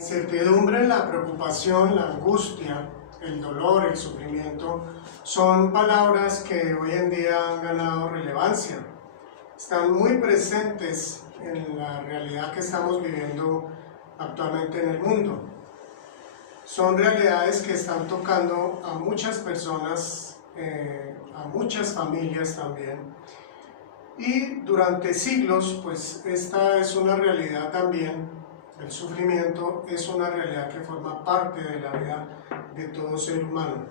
Incertidumbre, la preocupación, la angustia, el dolor, el sufrimiento, son palabras que hoy en día han ganado relevancia. Están muy presentes en la realidad que estamos viviendo actualmente en el mundo. Son realidades que están tocando a muchas personas, a muchas familias también. Y durante siglos, pues esta es una realidad también. El sufrimiento es una realidad que forma parte de la vida de todo ser humano.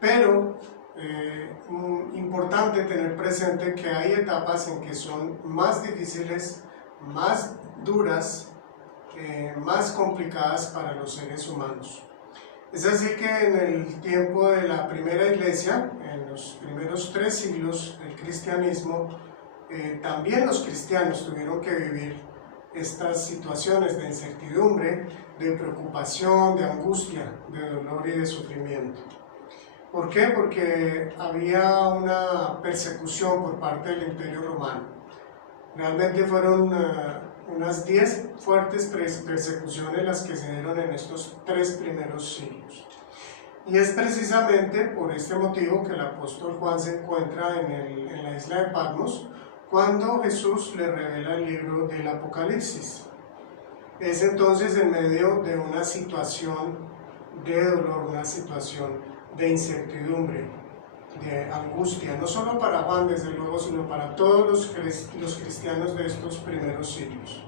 Pero importante tener presente que hay etapas en que son más difíciles, más duras, más complicadas para los seres humanos. Es así que en el tiempo de la primera iglesia, en los primeros 3 siglos del cristianismo, también los cristianos tuvieron que vivir estas situaciones de incertidumbre, de preocupación, de angustia, de dolor y de sufrimiento. ¿Por qué? Porque había una persecución por parte del Imperio Romano. Realmente fueron unas 10 fuertes persecuciones las que se dieron en estos 3 primeros siglos. Y es precisamente por este motivo que el apóstol Juan se encuentra en la isla de Patmos, cuando Jesús le revela el libro del Apocalipsis. Es entonces en medio de una situación de dolor, una situación de incertidumbre, de angustia, no solo para Juan desde luego, sino para todos los cristianos de estos primeros siglos.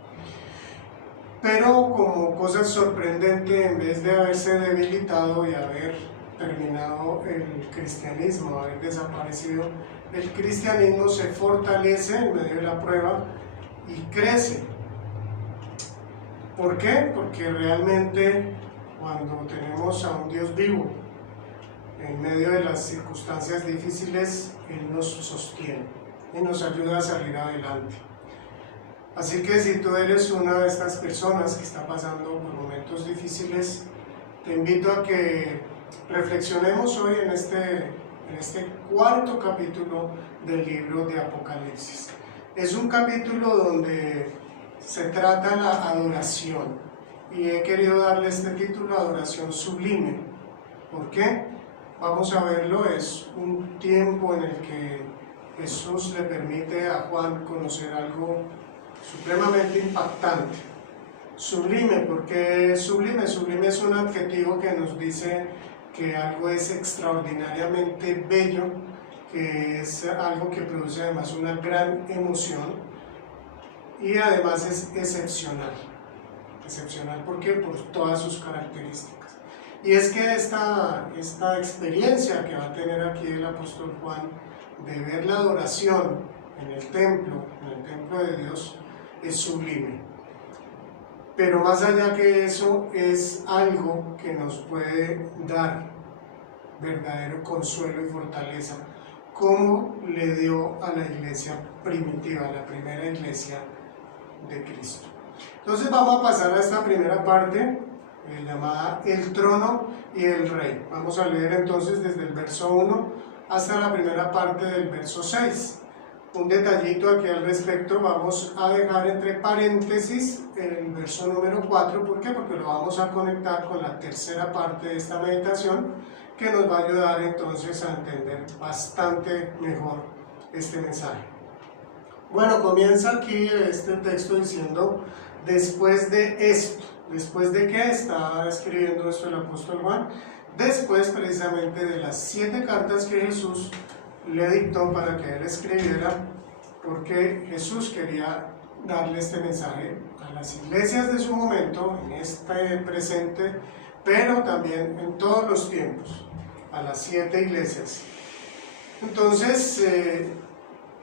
Pero como cosa sorprendente, en vez de haberse debilitado y haber terminado el cristianismo, haber desaparecido, el cristianismo se fortalece en medio de la prueba y crece. ¿Por qué? Porque realmente cuando tenemos a un Dios vivo, en medio de las circunstancias difíciles, Él nos sostiene y nos ayuda a salir adelante. Así que si tú eres una de estas personas que está pasando por momentos difíciles, te invito a que reflexionemos hoy en este 4º capítulo del libro de Apocalipsis. Es un capítulo donde se trata la adoración y he querido darle este título, Adoración Sublime. ¿Por qué? Vamos a verlo, es un tiempo en el que Jesús le permite a Juan conocer algo supremamente impactante. Sublime, ¿por qué sublime? Sublime es un adjetivo que nos dice que algo es extraordinariamente bello, que es algo que produce además una gran emoción y además es excepcional. Excepcional, ¿por qué? Por todas sus características. Y es que esta experiencia que va a tener aquí el apóstol Juan de ver la adoración en el templo de Dios, es sublime. Pero más allá que eso, es algo que nos puede dar verdadero consuelo y fortaleza, como le dio a la iglesia primitiva, la primera iglesia de Cristo. Entonces vamos a pasar a esta primera parte, llamada el trono y el rey. Vamos a leer entonces desde el verso 1 hasta la primera parte del verso 6. Un detallito aquí al respecto, vamos a dejar entre paréntesis el verso número 4, ¿por qué? Porque lo vamos a conectar con la tercera parte de esta meditación, que nos va a ayudar entonces a entender bastante mejor este mensaje. Bueno, comienza aquí este texto diciendo, después de esto. ¿Después de qué está escribiendo esto el apóstol Juan? Después precisamente de las 7 cartas que Jesús le dictó para que él escribiera, porque Jesús quería darle este mensaje a las iglesias de su momento, en este presente, pero también en todos los tiempos, a las 7 iglesias. Entonces,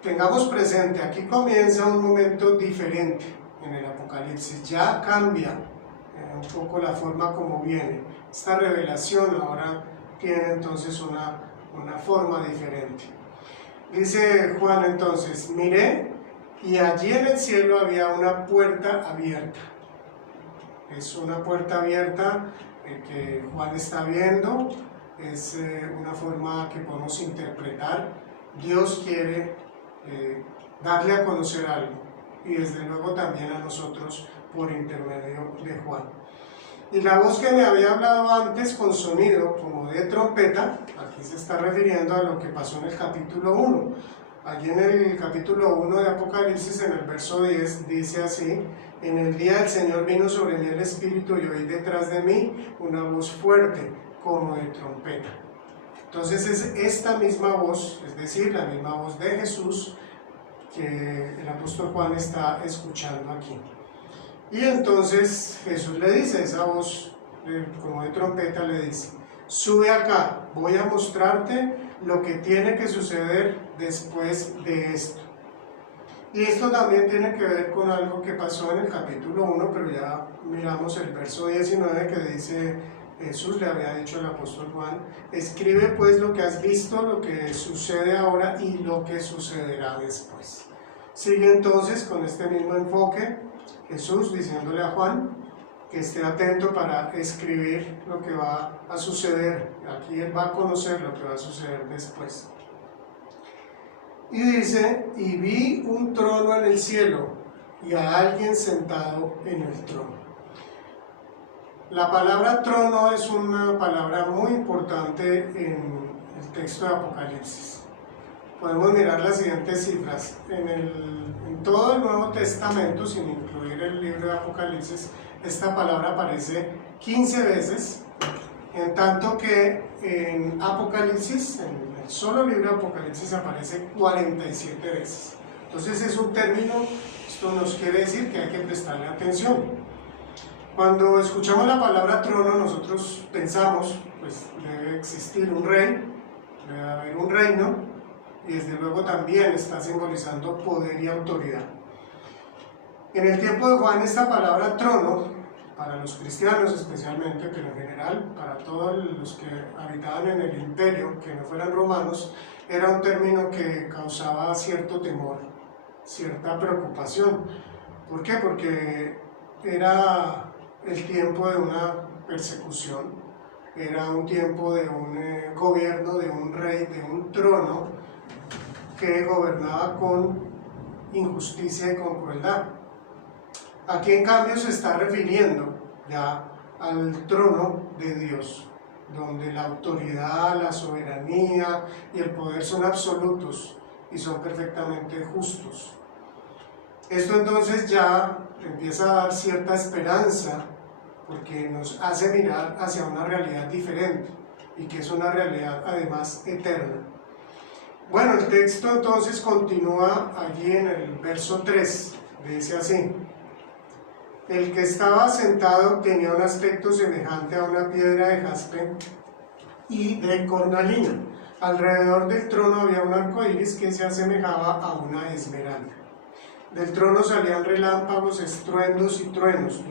tengamos presente, aquí comienza un momento diferente en el Apocalipsis, ya cambia un poco la forma como viene. Esta revelación ahora tiene entonces una forma diferente. Dice Juan entonces, miré y allí en el cielo había una puerta abierta. Es una puerta abierta que Juan está viendo, es una forma que podemos interpretar. Dios quiere darle a conocer algo y desde luego también a nosotros por intermedio de Juan. Y la voz que me había hablado antes con sonido como de trompeta, aquí se está refiriendo a lo que pasó en el capítulo 1. Allí en el capítulo 1 de Apocalipsis, en el verso 10, dice así: en el día del Señor vino sobre mí el Espíritu y oí detrás de mí una voz fuerte como de trompeta. Entonces es esta misma voz, es decir, la misma voz de Jesús que el apóstol Juan está escuchando aquí. Y entonces Jesús le dice, esa voz como de trompeta le dice: sube acá, voy a mostrarte lo que tiene que suceder después de esto. Y esto también tiene que ver con algo que pasó en el capítulo 1, pero ya miramos el verso 19 que dice, Jesús le había dicho al apóstol Juan: escribe pues lo que has visto, lo que sucede ahora y lo que sucederá después. Sigue entonces con este mismo enfoque Jesús diciéndole a Juan que esté atento para escribir lo que va a suceder. Aquí él va a conocer lo que va a suceder después. Y dice: y vi un trono en el cielo y a alguien sentado en el trono. La palabra trono es una palabra muy importante en el texto de Apocalipsis. Podemos mirar las siguientes cifras. En todo el Nuevo Testamento, sin incluir el libro de Apocalipsis, esta palabra aparece 15 veces, en tanto que en Apocalipsis, en el solo libro de Apocalipsis, aparece 47 veces. Entonces es un término, esto nos quiere decir que hay que prestarle atención. Cuando escuchamos la palabra trono, nosotros pensamos, pues debe existir un rey, debe haber un reino, y desde luego también está simbolizando poder y autoridad. En el tiempo de Juan, esta palabra trono, para los cristianos especialmente, pero en general para todos los que habitaban en el imperio, que no fueran romanos, era un término que causaba cierto temor, cierta preocupación. ¿Por qué? Porque era el tiempo de una persecución, era un tiempo de un gobierno, de un rey, de un trono que gobernaba con injusticia y con crueldad. Aquí en cambio se está refiriendo ya al trono de Dios, donde la autoridad, la soberanía y el poder son absolutos y son perfectamente justos. Esto entonces ya empieza a dar cierta esperanza, porque nos hace mirar hacia una realidad diferente y que es una realidad además eterna. Bueno, el texto entonces continúa allí en el verso 3, dice así: el que estaba sentado tenía un aspecto semejante a una piedra de jaspe y de cornalina. Alrededor del trono había un arco iris que se asemejaba a una esmeralda. Del trono salían relámpagos, estruendos y truenos.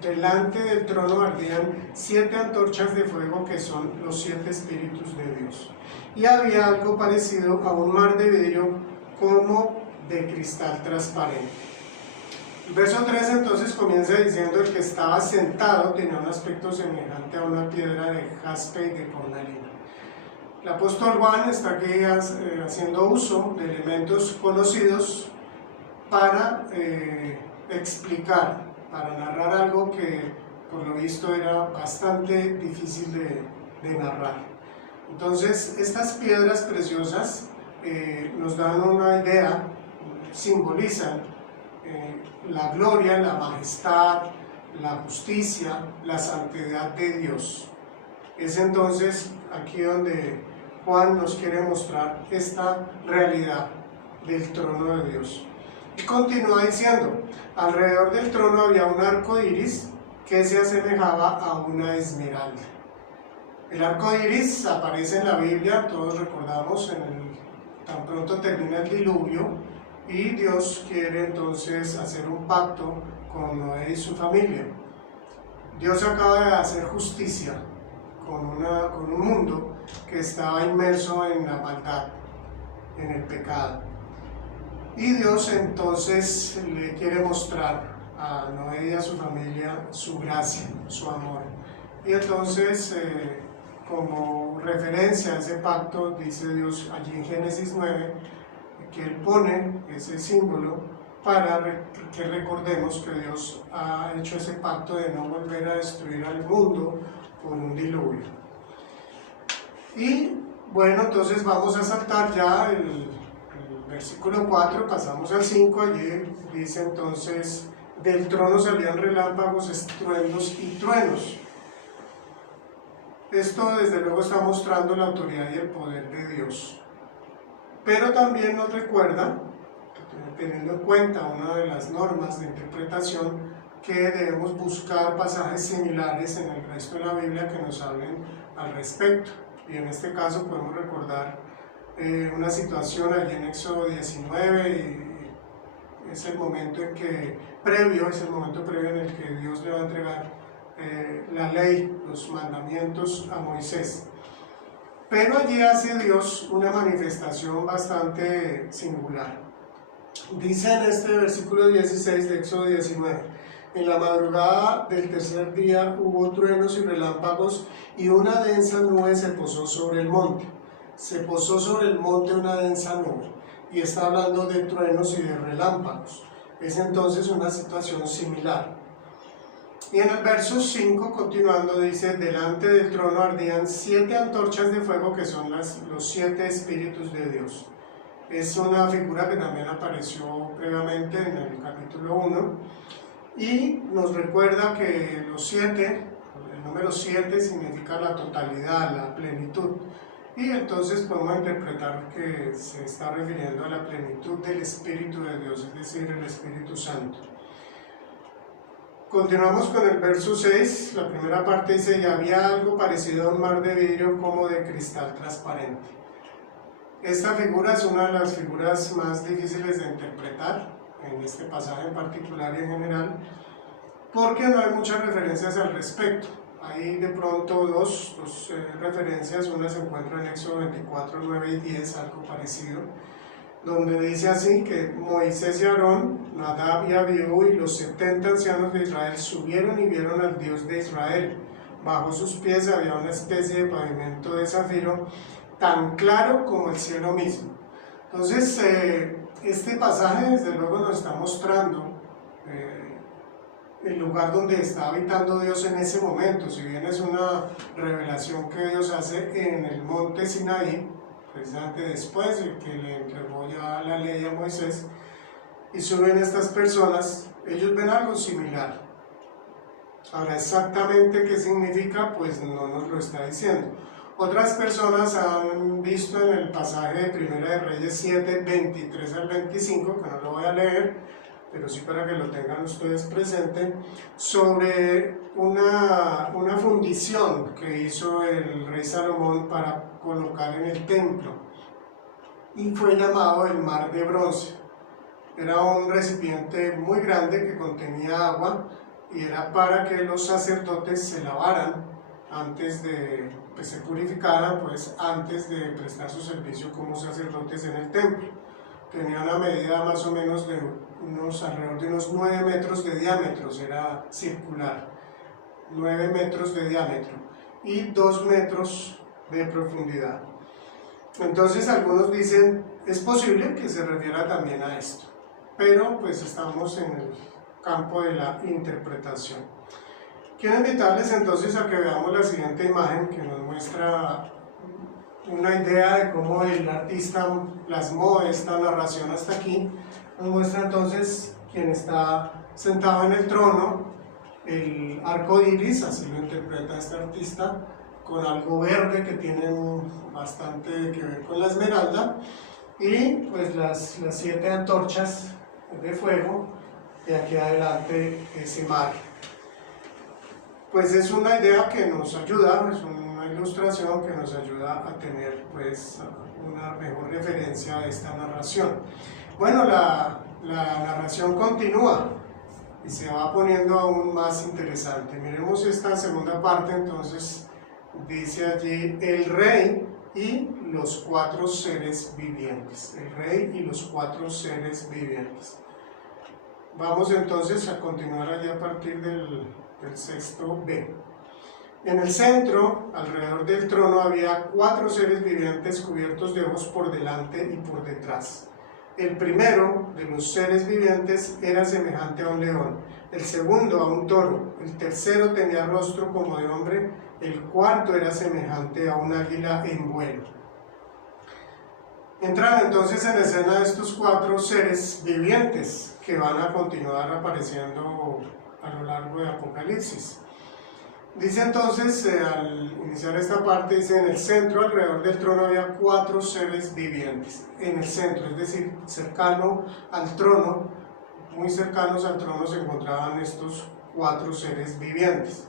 Delante del trono ardían 7 antorchas de fuego, que son los 7 espíritus de Dios. Y había algo parecido a un mar de vidrio como de cristal transparente. El verso 3 entonces comienza diciendo: el que estaba sentado tenía un aspecto semejante a una piedra de jaspe y de cornalina. El apóstol Juan está aquí haciendo uso de elementos conocidos para explicar, para narrar algo que por lo visto era bastante difícil de narrar. Entonces estas piedras preciosas nos dan una idea, simbolizan la gloria, la majestad, la justicia, la santidad de Dios. Es entonces aquí donde Juan nos quiere mostrar esta realidad del trono de Dios. Y continúa diciendo: alrededor del trono había un arco iris que se asemejaba a una esmeralda. El arco iris aparece en la Biblia, todos recordamos, tan pronto termina el diluvio y Dios quiere entonces hacer un pacto con Noé y su familia. Dios acaba de hacer justicia con un mundo que estaba inmerso en la maldad, en el pecado. Y Dios entonces le quiere mostrar a Noé y a su familia su gracia, su amor. Y entonces, como referencia a ese pacto, dice Dios allí en Génesis 9, que Él pone ese símbolo para que recordemos que Dios ha hecho ese pacto de no volver a destruir al mundo por un diluvio. Y bueno, entonces vamos a saltar ya el versículo 4, pasamos al 5, allí dice entonces: del trono salían relámpagos, estruendos y truenos. Esto desde luego está mostrando la autoridad y el poder de Dios. Pero también nos recuerda, teniendo en cuenta una de las normas de interpretación, que debemos buscar pasajes similares en el resto de la Biblia que nos hablen al respecto. Y en este caso podemos recordar una situación allí en Éxodo 19, y es el momento en que, es el momento previo en el que Dios le va a entregar la ley, los mandamientos a Moisés. Pero allí hace Dios una manifestación bastante singular. Dice en este versículo 16 de Éxodo 19: en la madrugada del tercer día hubo truenos y relámpagos, y una densa nube se posó sobre el monte. Se posó sobre el monte una densa nube, y está hablando de truenos y de relámpagos. Es entonces una situación similar. Y en el verso 5, continuando, dice: delante del trono ardían 7 antorchas de fuego, que son los 7 espíritus de Dios. Es una figura que también apareció previamente en el capítulo 1, y nos recuerda que los 7, el número 7 significa la totalidad, la plenitud, y entonces podemos interpretar que se está refiriendo a la plenitud del Espíritu de Dios, es decir, el Espíritu Santo. Continuamos con el verso 6, la primera parte dice: y había algo parecido a un mar de vidrio como de cristal transparente. Esta figura es una de las figuras más difíciles de interpretar en este pasaje en particular y en general, porque no hay muchas referencias al respecto. Hay de pronto dos referencias. Una se encuentra en Éxodo 24, 9 y 10, algo parecido, donde dice así que Moisés y Aarón, Nadab y Abiú y los 70 ancianos de Israel subieron y vieron al Dios de Israel. Bajo sus pies había una especie de pavimento de zafiro, tan claro como el cielo mismo. Entonces, este pasaje desde luego nos está mostrando el lugar donde está habitando Dios en ese momento. Si bien es una revelación que Dios hace en el monte Sinaí, precisamente después de que le entregó ya la ley a Moisés, y suben estas personas, ellos ven algo similar. Ahora, exactamente qué significa, pues no nos lo está diciendo. Otras personas han visto en el pasaje de 1 de Reyes 7, 23 al 25, que no lo voy a leer, pero sí para que lo tengan ustedes presente, sobre una fundición que hizo el rey Salomón para colocar en el templo, y fue llamado el mar de bronce. Era un recipiente muy grande que contenía agua, y era para que los sacerdotes se lavaran antes de, pues se purificaran, pues antes de prestar su servicio como sacerdotes en el templo. Tenía una medida más o menos de alrededor de unos 9 metros de diámetro, era circular, 9 metros de diámetro y 2 metros de profundidad. Entonces algunos dicen, es posible que se refiera también a esto, pero pues estamos en el campo de la interpretación. Quiero invitarles entonces a que veamos la siguiente imagen, que nos muestra una idea de cómo el artista plasmó esta narración hasta aquí. Nos muestra entonces quien está sentado en el trono, el arco iris, así lo interpreta este artista, con algo verde que tiene bastante que ver con la esmeralda, y pues las 7 antorchas de fuego, y aquí adelante ese mar. Pues es una idea que nos ayuda, es una ilustración que nos ayuda a tener pues una mejor referencia a esta narración. Bueno, la narración continúa y se va poniendo aún más interesante. Miremos esta segunda parte. Entonces dice allí: el rey y los 4 seres vivientes. El rey y los 4 seres vivientes. Vamos entonces a continuar allí a partir del sexto B. En el centro, alrededor del trono, había 4 seres vivientes cubiertos de ojos por delante y por detrás. El primero de los seres vivientes era semejante a un león, el segundo a un toro, el tercero tenía rostro como de hombre, el cuarto era semejante a un águila en vuelo. Entran entonces en escena estos 4 seres vivientes que van a continuar apareciendo a lo largo de Apocalipsis. Dice entonces, al iniciar esta parte, dice, en el centro, alrededor del trono, había 4 seres vivientes. En el centro, es decir, cercano al trono, muy cercanos al trono, se encontraban estos 4 seres vivientes.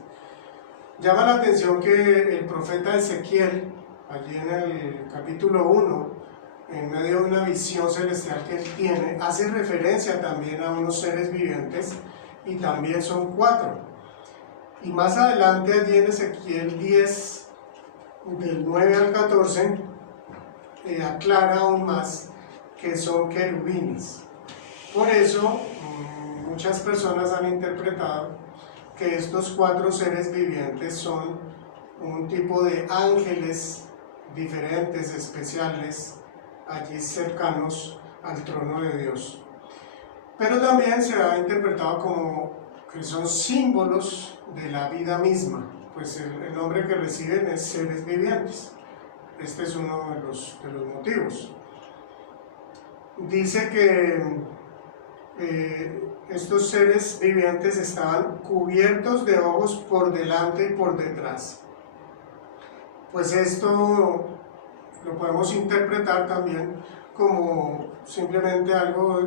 Llama la atención que el profeta Ezequiel, allí en el capítulo 1, en medio de una visión celestial que él tiene, hace referencia también a unos seres vivientes, y también son 4. Y más adelante, allí en Ezequiel 10, del 9 al 14, aclara aún más que son querubines. Por eso, muchas personas han interpretado que estos 4 seres vivientes son un tipo de ángeles diferentes, especiales, allí cercanos al trono de Dios. Pero también se ha interpretado como que son símbolos de la vida misma, pues el nombre que reciben es seres vivientes. Este es uno de los motivos. Dice que estos seres vivientes estaban cubiertos de ojos por delante y por detrás. Pues esto lo podemos interpretar también como simplemente algo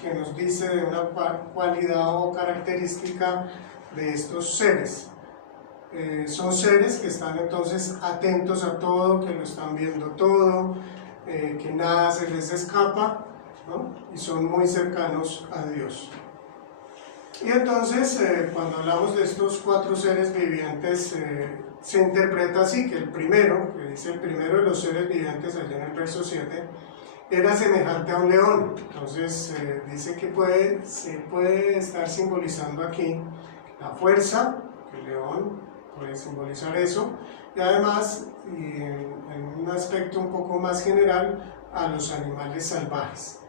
que nos dice de una cualidad o característica de estos seres. Son seres que están entonces atentos a todo, que lo están viendo todo, que nada se les escapa, ¿no? Y son muy cercanos a Dios. Y entonces, cuando hablamos de estos 4 seres vivientes, se interpreta así, que el primero, que dice el primero de los seres vivientes, allá en el verso 7, era semejante a un león. Entonces dice que se puede estar simbolizando aquí la fuerza, el león puede simbolizar eso, y además, y en un aspecto un poco más general, a los animales salvajes.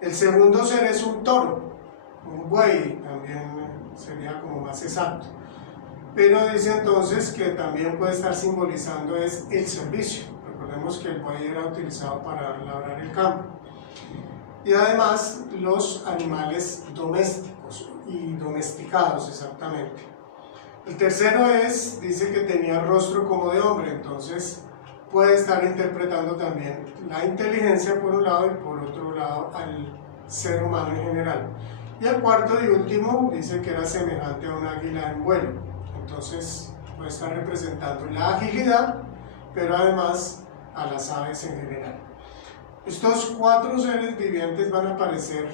El segundo ser es un toro, un buey, también sería como más exacto. Pero dice entonces que también puede estar simbolizando es el servicio. Recordemos que el buey era utilizado para labrar el campo. Y además los animales domésticos y domesticados, exactamente. El tercero dice que tenía rostro como de hombre, entonces puede estar interpretando también la inteligencia por un lado y por otro lado al ser humano en general. Y el cuarto y último dice que era semejante a un águila en vuelo, entonces puede estar representando la agilidad, pero además a las aves en general. Estos 4 seres vivientes van a aparecer,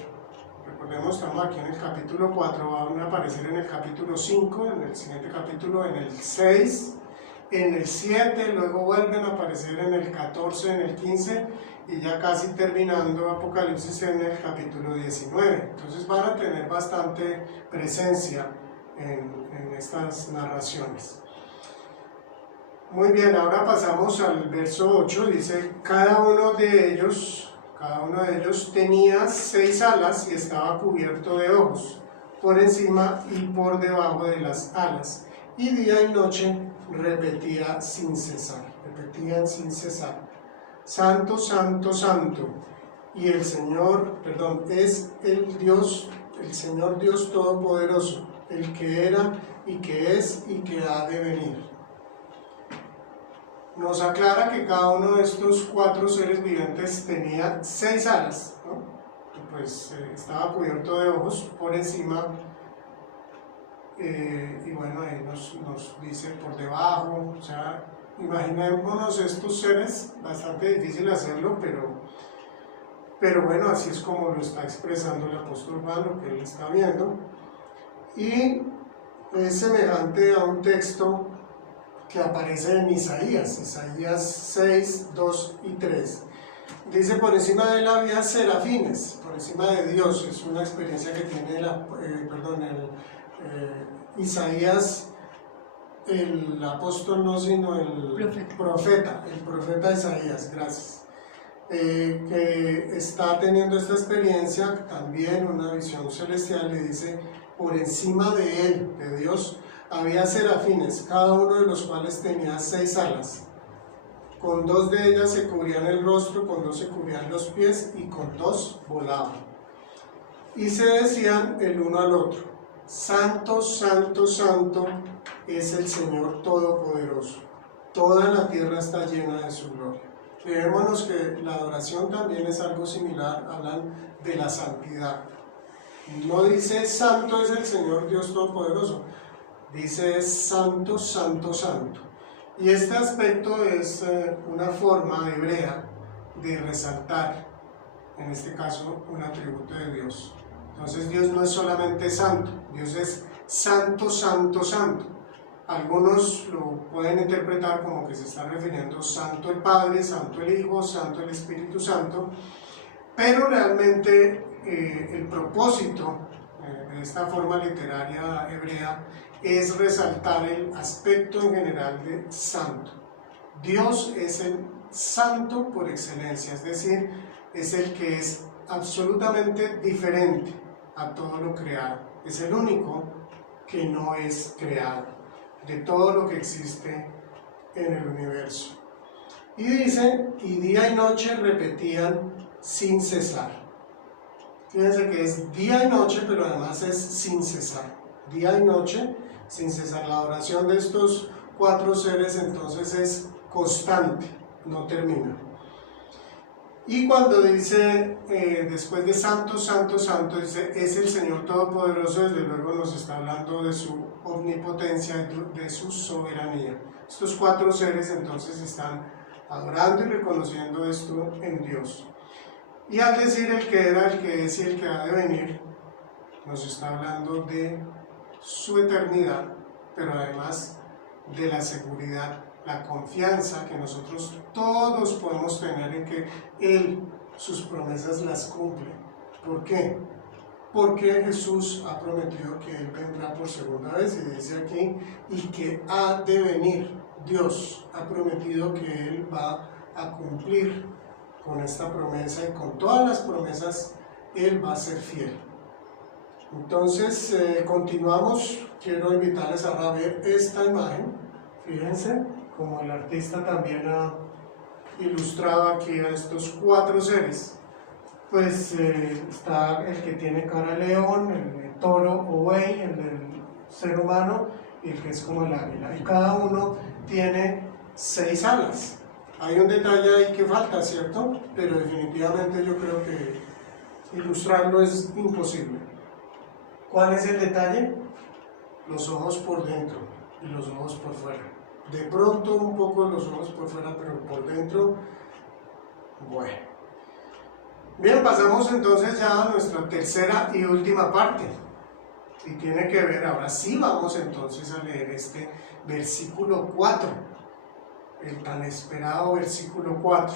recordemos que estamos aquí en el capítulo 4, van a aparecer en el capítulo 5, en el siguiente capítulo, en el 6, en el 7, luego vuelven a aparecer en el 14, en el 15, y ya casi terminando Apocalipsis en el capítulo 19. Entonces van a tener bastante presencia en estas narraciones. Muy bien, ahora pasamos al verso 8, dice, cada uno de ellos tenía 6 alas y estaba cubierto de ojos, por encima y por debajo de las alas, y día y noche repetían sin cesar, Santo, Santo, Santo, y el Señor, es el Señor Dios Todopoderoso, el que era y que es y que ha de venir. Nos aclara que cada uno de estos 4 seres vivientes tenía 6 alas, ¿no? Pues estaba cubierto de ojos por encima, y bueno, ahí nos dice por debajo, o sea, imaginémonos estos seres, bastante difícil hacerlo, pero bueno, así es como lo está expresando el apóstol Juan, lo que él está viendo, y es semejante a un texto que aparece en Isaías 6, 2 y 3. Dice, por encima de él había serafines, por encima de Dios. Es una experiencia que tiene Isaías, el apóstol no, sino el profeta Isaías, gracias. que está teniendo esta experiencia, también una visión celestial, le dice, por encima de él, de Dios, había serafines, cada uno de los cuales tenía 6 alas. Con 2 de ellas se cubrían el rostro, con 2 se cubrían los pies y con 2 volaban. Y se decían el uno al otro, Santo, Santo, Santo es el Señor Todopoderoso. Toda la tierra está llena de su gloria. Fijémonos que la adoración también es algo similar, hablan de la santidad. No dice Santo es el Señor Dios Todopoderoso, dice Santo, Santo, Santo. Y este aspecto es una forma hebrea de resaltar, en este caso, un atributo de Dios. Entonces Dios no es solamente santo, Dios es santo, santo, santo. Algunos lo pueden interpretar como que se está refiriendo santo el Padre, santo el Hijo, santo el Espíritu Santo, pero realmente el propósito de esta forma literaria hebrea es resaltar el aspecto en general de santo. Dios es el santo por excelencia, es decir, es el que es absolutamente diferente a todo lo creado. Es el único que no es creado de todo lo que existe en el universo. Y dice, y día y noche repetían sin cesar. Fíjense que es día y noche, pero además es sin cesar. Día y noche, sin cesar. La oración de estos 4 seres entonces es constante, no termina. Y cuando dice, después de santo, santo, santo, dice, es el Señor Todopoderoso, desde luego nos está hablando de su omnipotencia, de su soberanía. Estos 4 seres entonces están adorando y reconociendo esto en Dios. Y al decir el que era, el que es y el que ha de venir, nos está hablando de su eternidad, pero además de la seguridad, la confianza que nosotros todos podemos tener en que Él, sus promesas las cumple. ¿Por qué? Porque Jesús ha prometido que Él vendrá por segunda vez, y dice aquí, y que ha de venir. Dios ha prometido que Él va a cumplir con esta promesa, y con todas las promesas Él va a ser fiel. Entonces, continuamos. Quiero invitarles a ver esta imagen. Fíjense como el artista también ha ilustrado aquí a estos 4 seres. Pues está el que tiene cara de león, el de toro o buey, el del ser humano y el que es como el águila. Y cada uno tiene 6 alas. Hay un detalle ahí que falta, ¿cierto? Pero definitivamente yo creo que ilustrarlo es imposible. ¿Cuál es el detalle? Los ojos por dentro y los ojos por fuera. De pronto un poco los ojos por fuera, pero por dentro, bueno. Bien, pasamos entonces ya a nuestra tercera y última parte. Y tiene que ver, ahora sí vamos entonces a leer este versículo 4. El tan esperado versículo 4.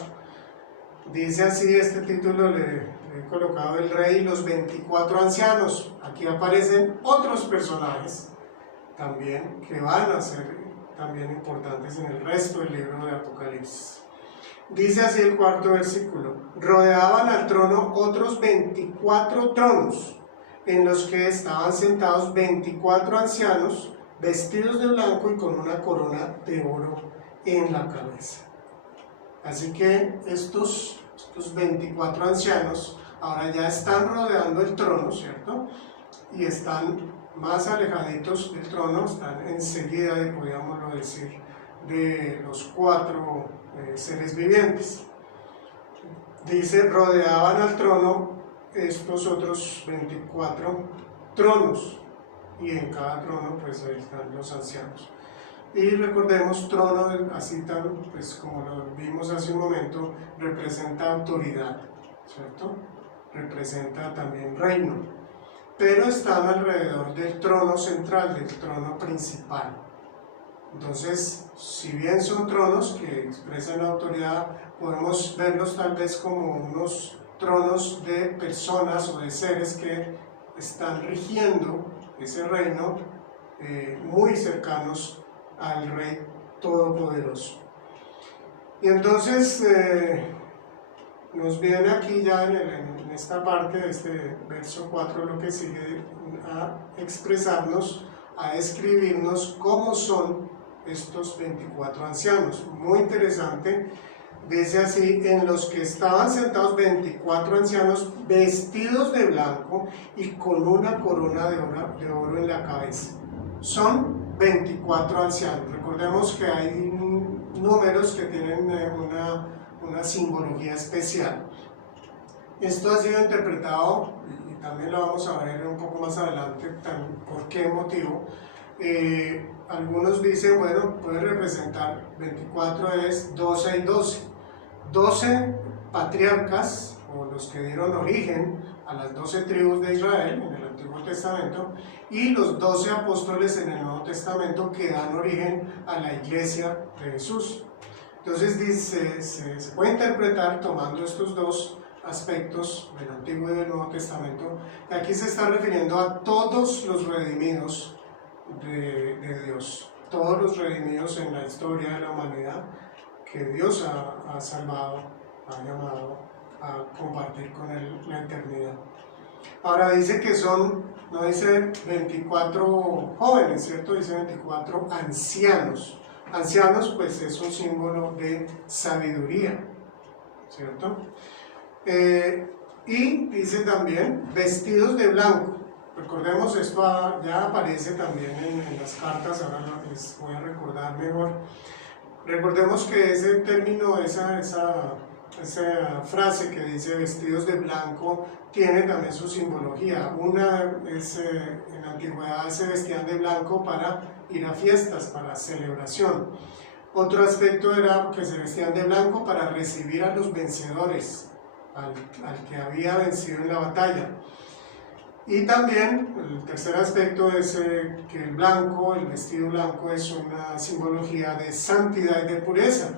Dice así, este título le he colocado el rey y los 24 ancianos. Aquí aparecen otros personajes también que van a ser también importantes en el resto del libro de Apocalipsis. Dice así el 4º versículo: rodeaban al trono otros 24 tronos, en los que estaban sentados 24 ancianos, vestidos de blanco y con una corona de oro en la cabeza. Así que estos 24 ancianos ahora ya están rodeando el trono, ¿cierto? Y están más alejaditos del trono, están enseguida, podríamos decir, de los 4 seres vivientes. Dice, rodeaban al trono estos otros 24 tronos, y en cada trono pues ahí están los ancianos. Y recordemos, trono, así tan, pues como lo vimos hace un momento, representa autoridad, ¿cierto? Representa también reino. Pero están alrededor del trono central, del trono principal. Entonces, si bien son tronos que expresan autoridad, podemos verlos tal vez como unos tronos de personas o de seres que están rigiendo ese reino, muy cercanos al Rey Todopoderoso. Y entonces nos viene aquí ya en esta parte de este verso 4, lo que sigue, a expresarnos, a describirnos cómo son estos 24 ancianos. Muy interesante, dice así: en los que estaban sentados 24 ancianos vestidos de blanco y con una corona de oro en la cabeza. Son 24 ancianos. Recordemos que hay números que tienen una simbología especial. Esto ha sido interpretado, y también lo vamos a ver un poco más adelante, por qué motivo. Algunos dicen, bueno, puede representar 24 es 12 y 12. 12 patriarcas, o los que dieron origen a las 12 tribus de Israel en el Antiguo Testamento, y los 12 apóstoles en el Nuevo Testamento que dan origen a la iglesia de Jesús. Entonces se puede interpretar tomando estos dos aspectos del Antiguo y del Nuevo Testamento, que aquí se está refiriendo a todos los redimidos de Dios, todos los redimidos en la historia de la humanidad que Dios ha salvado, ha llamado a compartir con Él la eternidad. Ahora dice que son, no dice 24 jóvenes, ¿cierto? Dice 24 ancianos. Ancianos, pues es un símbolo de sabiduría, ¿cierto? Y dice también vestidos de blanco. Recordemos, esto ya aparece también en las cartas, ahora les voy a recordar mejor. Recordemos que ese término, esa frase que dice vestidos de blanco, tiene también su simbología. Una es, en la antigüedad se vestían de blanco para ir a fiestas, para celebración. Otro aspecto era que se vestían de blanco para recibir a los vencedores, al que había vencido en la batalla. Y también el tercer aspecto es que el blanco, el vestido blanco, es una simbología de santidad y de pureza.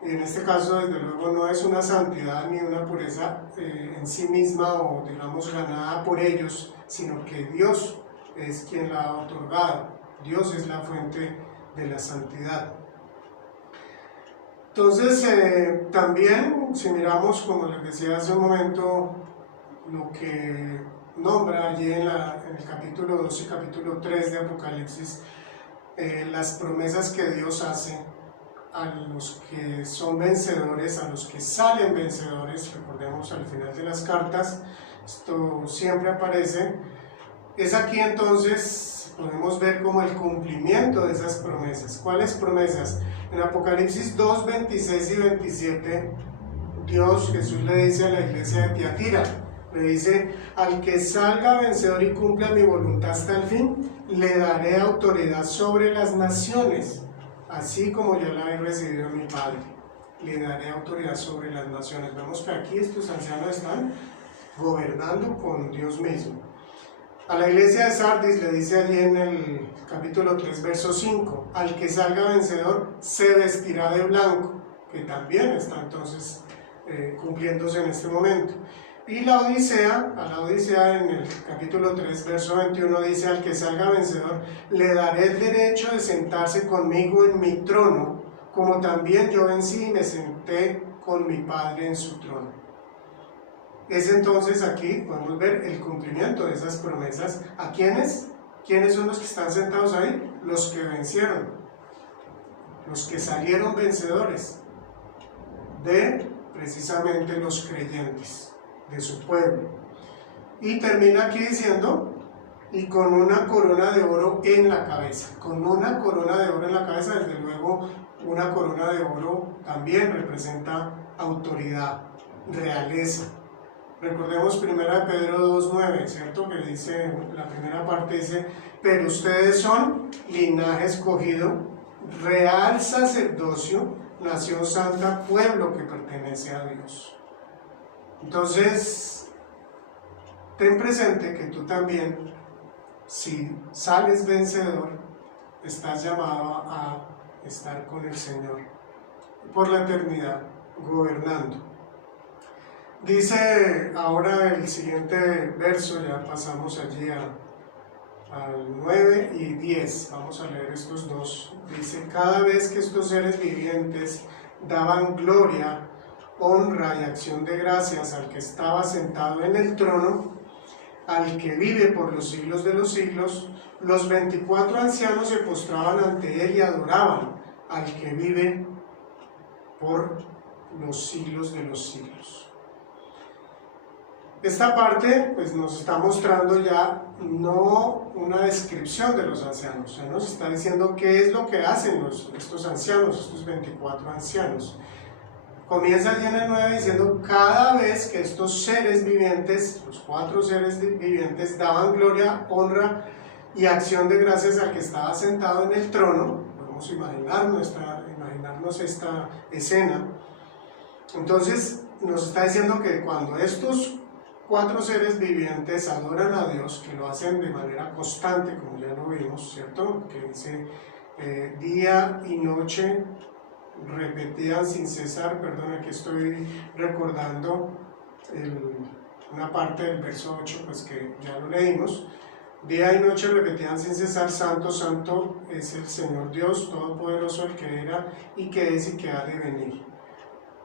Y en este caso, desde luego, no es una santidad ni una pureza en sí misma o, digamos, ganada por ellos, sino que Dios es quien la ha otorgado. Dios es la fuente de la santidad. Entonces, también, si miramos, como les decía hace un momento, lo que nombra allí en el capítulo 2 y capítulo 3 de Apocalipsis, las promesas que Dios hace a los que son vencedores, a los que salen vencedores. Recordemos al final de las cartas, esto siempre aparece. Es aquí entonces, podemos ver como el cumplimiento de esas promesas. ¿Cuáles promesas? En Apocalipsis 2, 26 y 27, Jesús le dice a la iglesia de Tiatira, le dice: al que salga vencedor y cumpla mi voluntad hasta el fin, le daré autoridad sobre las naciones, así como ya la he recibido mi Padre. Le daré autoridad sobre las naciones. Vemos que aquí estos ancianos están gobernando con Dios mismo. A la iglesia de Sardis le dice allí en el capítulo 3, verso 5, al que salga vencedor se vestirá de blanco, que también está entonces cumpliéndose en este momento. Y a la Odisea en el capítulo 3, verso 21 dice: al que salga vencedor le daré el derecho de sentarse conmigo en mi trono, como también yo vencí y me senté con mi Padre en su trono. Es entonces aquí, podemos ver el cumplimiento de esas promesas. ¿A quiénes? ¿Quiénes son los que están sentados ahí? Los que vencieron, los que salieron vencedores de precisamente los creyentes, de su pueblo. Y termina aquí diciendo: y con una corona de oro en la cabeza. Con una corona de oro en la cabeza, desde luego, una corona de oro también representa autoridad, realeza. Recordemos 1 Pedro 2:9, ¿cierto? Que dice, la primera parte dice: pero ustedes son linaje escogido, real sacerdocio, nación santa, pueblo que pertenece a Dios. Entonces, ten presente que tú también, si sales vencedor, estás llamado a estar con el Señor por la eternidad, gobernando. Dice ahora el siguiente verso, ya pasamos allí al 9 y 10, vamos a leer estos dos. Dice: cada vez que estos seres vivientes daban gloria, honra y acción de gracias al que estaba sentado en el trono, al que vive por los siglos de los siglos, los 24 ancianos se postraban ante él y adoraban al que vive por los siglos de los siglos. Esta parte pues, nos está mostrando ya no una descripción de los ancianos, ya nos está diciendo qué es lo que hacen estos ancianos, estos 24 ancianos. Comienza allí en el 9 diciendo: cada vez que estos seres vivientes, los 4 seres vivientes, daban gloria, honra y acción de gracias al que estaba sentado en el trono, podemos imaginarnos esta escena. Entonces nos está diciendo que cuando estos 4 seres vivientes adoran a Dios, que lo hacen de manera constante, como ya lo vimos, ¿cierto? Que dice día y noche repetían sin cesar. Perdón, aquí estoy recordando una parte del verso 8, pues que ya lo leímos. Día y noche repetían sin cesar: santo, santo es el Señor Dios Todopoderoso, el que era y que es y que ha de venir.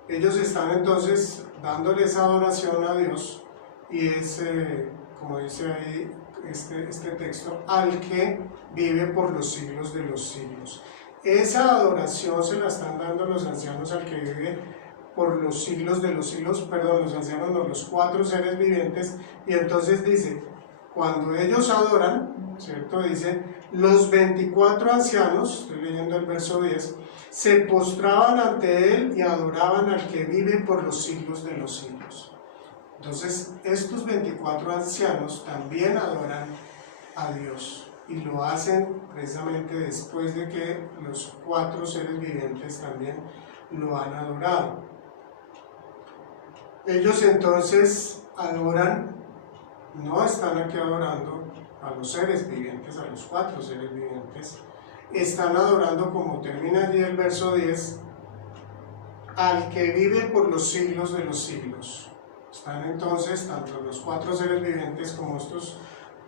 Ellos están entonces dándole esa adoración a Dios, y es, como dice ahí este texto, al que vive por los siglos de los siglos. Esa adoración se la están dando los ancianos al que vive por los siglos de los siglos, perdón, los ancianos no, los 4 seres vivientes. Y entonces dice, cuando ellos adoran, ¿cierto? Dice, los 24 ancianos, estoy leyendo el verso 10, se postraban ante él y adoraban al que vive por los siglos de los siglos. Entonces, estos 24 ancianos también adoran a Dios, y lo hacen precisamente después de que los 4 seres vivientes también lo han adorado. Ellos entonces adoran, no están aquí adorando a los seres vivientes, a los 4 seres vivientes, están adorando, como termina allí el verso 10, al que vive por los siglos de los siglos. Están entonces, tanto los 4 seres vivientes como estos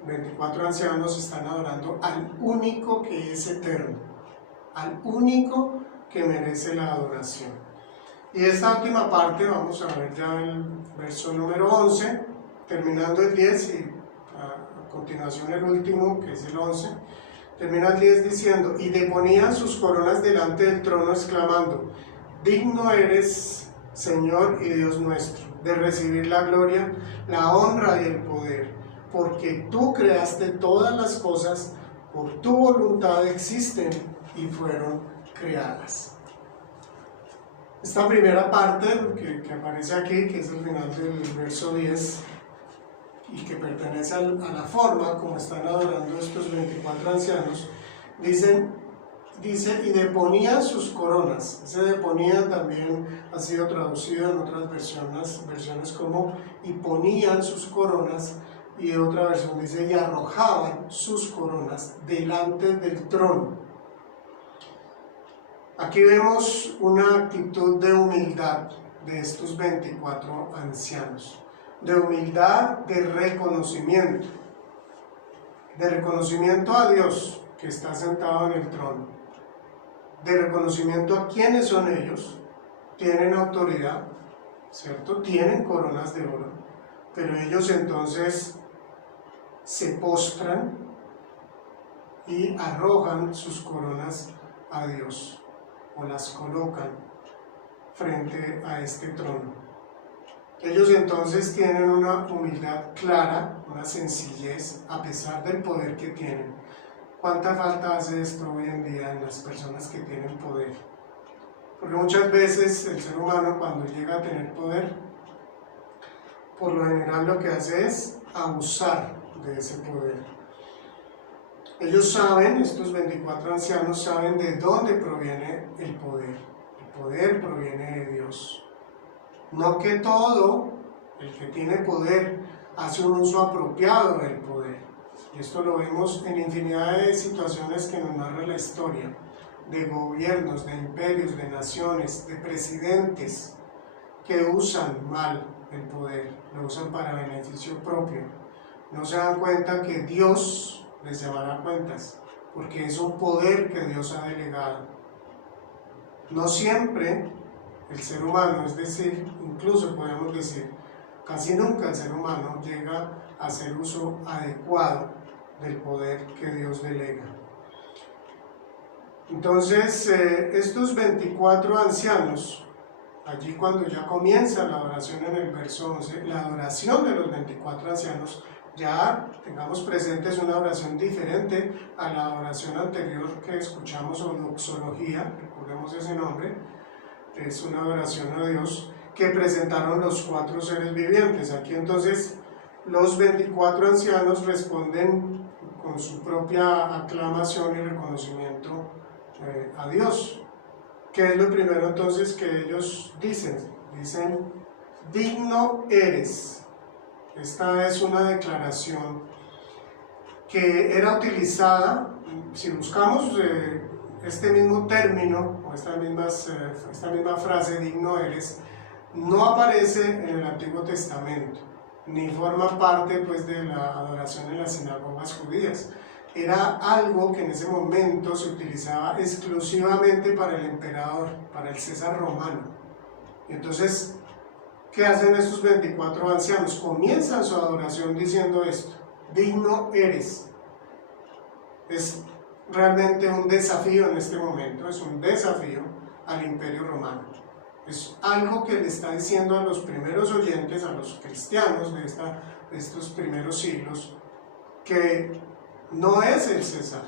24 ancianos están adorando al único que es eterno, al único que merece la adoración. Y esta última parte, vamos a ver ya el verso número 11, terminando el 10 y a continuación el último, que es el 11, termina el 10 diciendo: y deponían sus coronas delante del trono exclamando: digno eres, Señor y Dios nuestro, de recibir la gloria, la honra y el poder, porque tú creaste todas las cosas, por tu voluntad existen y fueron creadas. Esta primera parte que aparece aquí, que es el final del verso 10, y que pertenece a la forma como están adorando estos 24 ancianos, dice, y deponían sus coronas. Ese deponían también ha sido traducido en otras versiones como y ponían sus coronas, y otra versión dice y arrojaban sus coronas delante del trono. Aquí vemos una actitud de humildad de estos 24 ancianos, de humildad, de reconocimiento a Dios que está sentado en el trono, de reconocimiento a quiénes son ellos. Tienen autoridad, ¿cierto? Tienen coronas de oro, pero ellos entonces se postran y arrojan sus coronas a Dios, o las colocan frente a este trono. Ellos entonces tienen una humildad clara, una sencillez, a pesar del poder que tienen. ¿Cuánta falta hace esto hoy en día en las personas que tienen poder? Porque muchas veces el ser humano, cuando llega a tener poder, por lo general lo que hace es abusar de ese poder. Ellos saben, estos 24 ancianos saben de dónde proviene el poder. El poder proviene de Dios. No que todo el que tiene poder hace un uso apropiado del poder. Y esto lo vemos en infinidad de situaciones que nos narra la historia, de gobiernos, de imperios, de naciones, de presidentes que usan mal el poder, lo usan para beneficio propio. No se dan cuenta que Dios les llevará cuentas, porque es un poder que Dios ha delegado. No siempre el ser humano, es decir, incluso podemos decir, casi nunca el ser humano llega a hacer uso adecuado del poder que Dios delega. Entonces, estos 24 ancianos, allí cuando ya comienza la adoración en el verso 11, la adoración de los 24 ancianos, ya tengamos presentes una oración diferente a la oración anterior que escuchamos, o doxología, recordemos ese nombre, es una adoración a Dios que presentaron los 4 seres vivientes. Aquí entonces los 24 ancianos responden con su propia aclamación y reconocimiento a Dios. ¿Qué es lo primero entonces que ellos dicen? Dicen, digno eres. Esta es una declaración que era utilizada, si buscamos este mismo término, o esta misma frase, digno eres, no aparece en el Antiguo Testamento, ni forma parte pues, de la adoración en las sinagogas judías. Era algo que en ese momento se utilizaba exclusivamente para el emperador, para el César romano. Y entonces, ¿qué hacen estos 24 ancianos? Comienzan su adoración diciendo esto, digno eres. Es realmente un desafío en este momento, es un desafío al Imperio Romano. Es algo que le está diciendo a los primeros oyentes, a los cristianos de estos primeros siglos, que no es el César,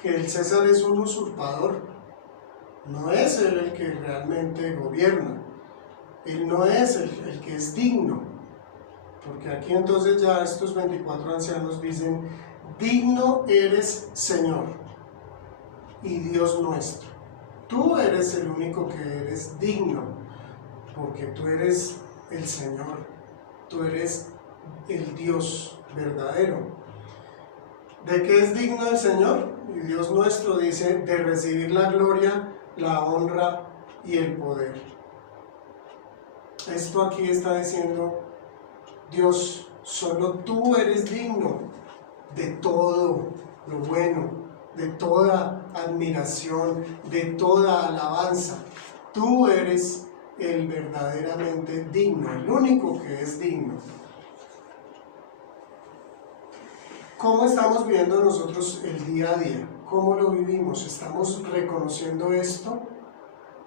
que el César es un usurpador, no es él el que realmente gobierna, él no es el que es digno, porque aquí entonces ya estos 24 ancianos dicen, digno eres Señor y Dios nuestro. Tú eres el único que eres digno, porque tú eres el Señor, tú eres el Dios verdadero. ¿De qué es digno el Señor? Y Dios nuestro dice, de recibir la gloria, la honra y el poder. Esto aquí está diciendo, Dios, solo tú eres digno de todo lo bueno, de toda admiración, de toda alabanza. Tú eres el verdaderamente digno, el único que es digno. ¿Cómo estamos viviendo nosotros el día a día? ¿Cómo lo vivimos? ¿Estamos reconociendo esto?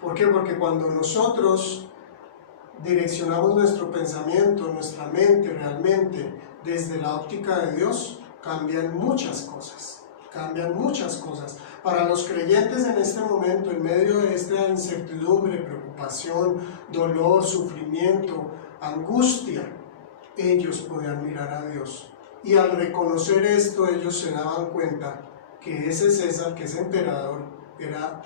¿Por qué? Porque cuando nosotros direccionamos nuestro pensamiento, nuestra mente realmente desde la óptica de Dios, cambian muchas cosas. Para los creyentes en este momento, en medio de esta incertidumbre, preocupación, dolor, sufrimiento, angustia, ellos podían mirar a Dios. Y al reconocer esto, ellos se daban cuenta que ese César, que ese emperador, era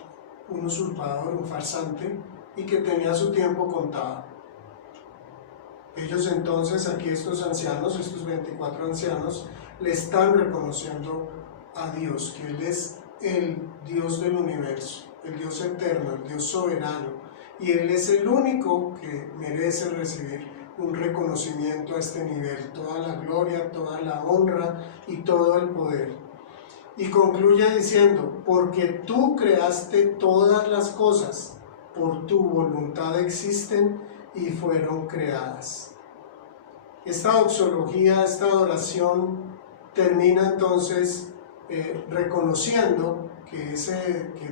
un usurpador, un farsante, y que tenía su tiempo contado. Ellos entonces, aquí estos ancianos, estos 24 ancianos, le están reconociendo a Dios, que Él es el Dios del universo, el Dios eterno, el Dios soberano, y Él es el único que merece recibir un reconocimiento a este nivel, toda la gloria, toda la honra y todo el poder. Y concluye diciendo, porque tú creaste todas las cosas, por tu voluntad existen y fueron creadas. Esta doxología, esta adoración termina entonces reconociendo que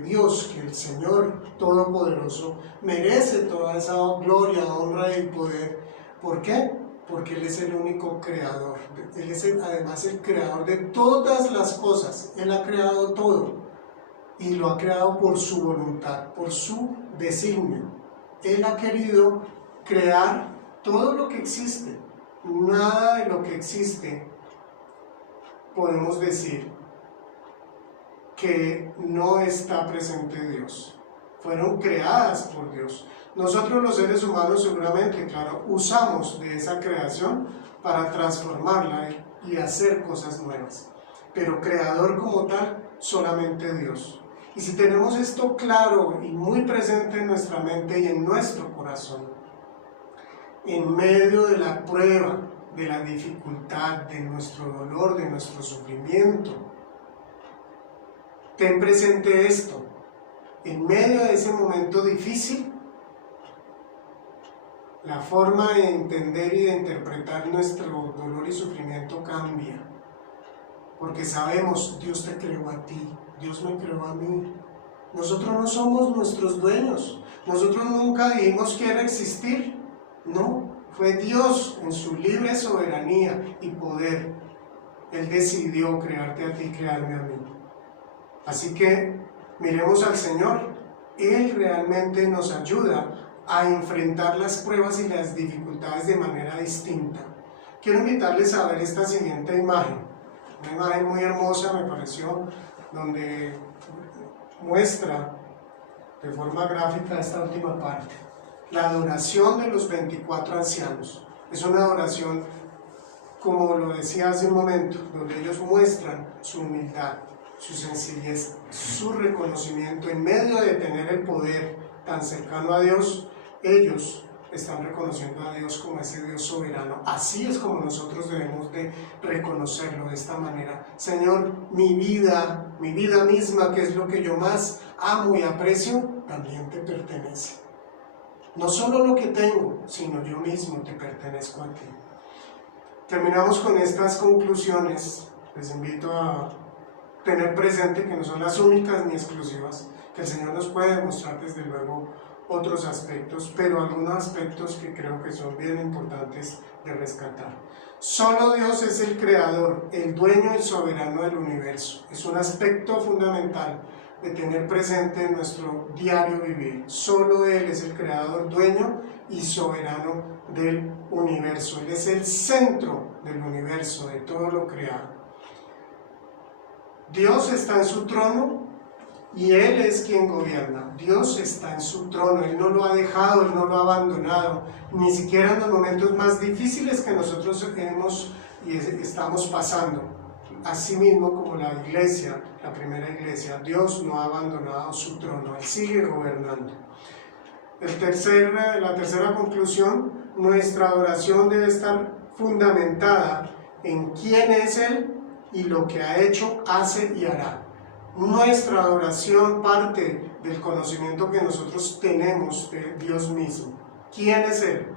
Dios, que el Señor Todopoderoso merece toda esa gloria, honra y poder. ¿Por qué? Porque Él es el único creador. Él es además el creador de todas las cosas. Él ha creado todo y lo ha creado por su voluntad, por su designio. Él ha querido crear todo lo que existe. Nada de lo que existe podemos decir que no está presente Dios. Fueron creadas por Dios. Nosotros los seres humanos seguramente, claro, usamos de esa creación para transformarla y hacer cosas nuevas. Pero creador como tal, solamente Dios. Y si tenemos esto claro y muy presente en nuestra mente y en nuestro corazón, en medio de la prueba, de la dificultad, de nuestro dolor, de nuestro sufrimiento, ten presente esto. En medio de ese momento difícil, La forma de entender y de interpretar nuestro dolor y sufrimiento cambia. Porque sabemos, Dios te creó a ti, Dios me creó a mí. Nosotros no somos nuestros dueños. Nosotros nunca dijimos quiero existir. No, fue Dios en su libre soberanía y poder. Él decidió crearte a ti y crearme a mí. Así que miremos al Señor. Él realmente nos ayuda a enfrentar las pruebas y las dificultades de manera distinta. Quiero invitarles a ver esta siguiente imagen. Una imagen muy hermosa me pareció, donde muestra de forma gráfica esta última parte. La adoración de los 24 ancianos. Es una adoración, como lo decía hace un momento, donde ellos muestran su humildad, su sencillez, su reconocimiento. En medio de tener el poder tan cercano a Dios, ellos están reconociendo a Dios como ese Dios soberano. Así es como nosotros debemos de reconocerlo, de esta manera. Señor, mi vida misma, que es lo que yo más amo y aprecio, también te pertenece. No solo lo que tengo, sino yo mismo te pertenezco a ti. Terminamos con estas conclusiones. Les invito a tener presente que no son las únicas ni exclusivas, que el Señor nos puede demostrar desde luego otros aspectos, pero algunos aspectos que creo que son bien importantes de rescatar. Solo Dios es el creador, el dueño y soberano del universo. Es un aspecto fundamental de tener presente en nuestro diario vivir. Solo Él es el creador, dueño y soberano del universo. Él es el centro del universo, de todo lo creado. Dios está en su trono y Él es quien gobierna. Dios está en su trono, Él no lo ha dejado, Él no lo ha abandonado, ni siquiera en los momentos más difíciles que nosotros hemos y estamos pasando. Asimismo como la iglesia, la primera iglesia, Dios no ha abandonado su trono, Él sigue gobernando. La tercera conclusión, nuestra adoración debe estar fundamentada en quién es Él y lo que ha hecho, hace y hará. Nuestra adoración parte del conocimiento que nosotros tenemos de Dios mismo. ¿Quién es Él?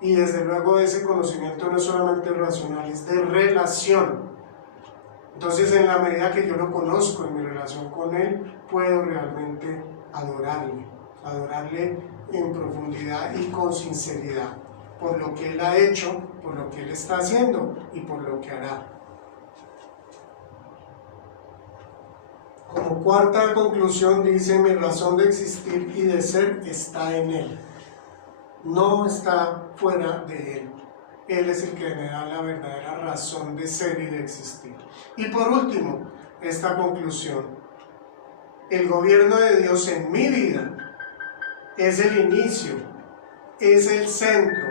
Y desde luego ese conocimiento no es solamente racional, es de relación. Entonces, en la medida que yo lo conozco en mi relación con Él, puedo realmente adorarle en profundidad y con sinceridad, por lo que Él ha hecho, por lo que Él está haciendo y por lo que hará. Como cuarta conclusión dice, mi razón de existir y de ser está en Él, no está fuera de Él. Él es el que me da la verdadera razón de ser y de existir. Y por último, esta conclusión, el gobierno de Dios en mi vida es el inicio, es el centro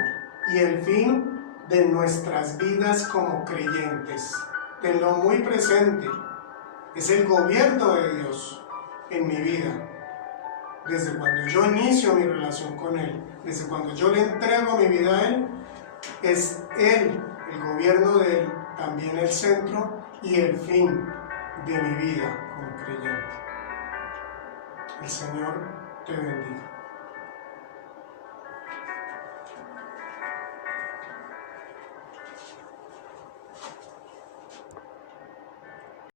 y el fin de nuestras vidas como creyentes. Tenlo muy presente. Es el gobierno de Dios en mi vida. Desde cuando yo inicio mi relación con Él, desde cuando yo le entrego mi vida a Él, es Él, el gobierno de Él, también el centro y el fin de mi vida como creyente. El Señor te bendiga.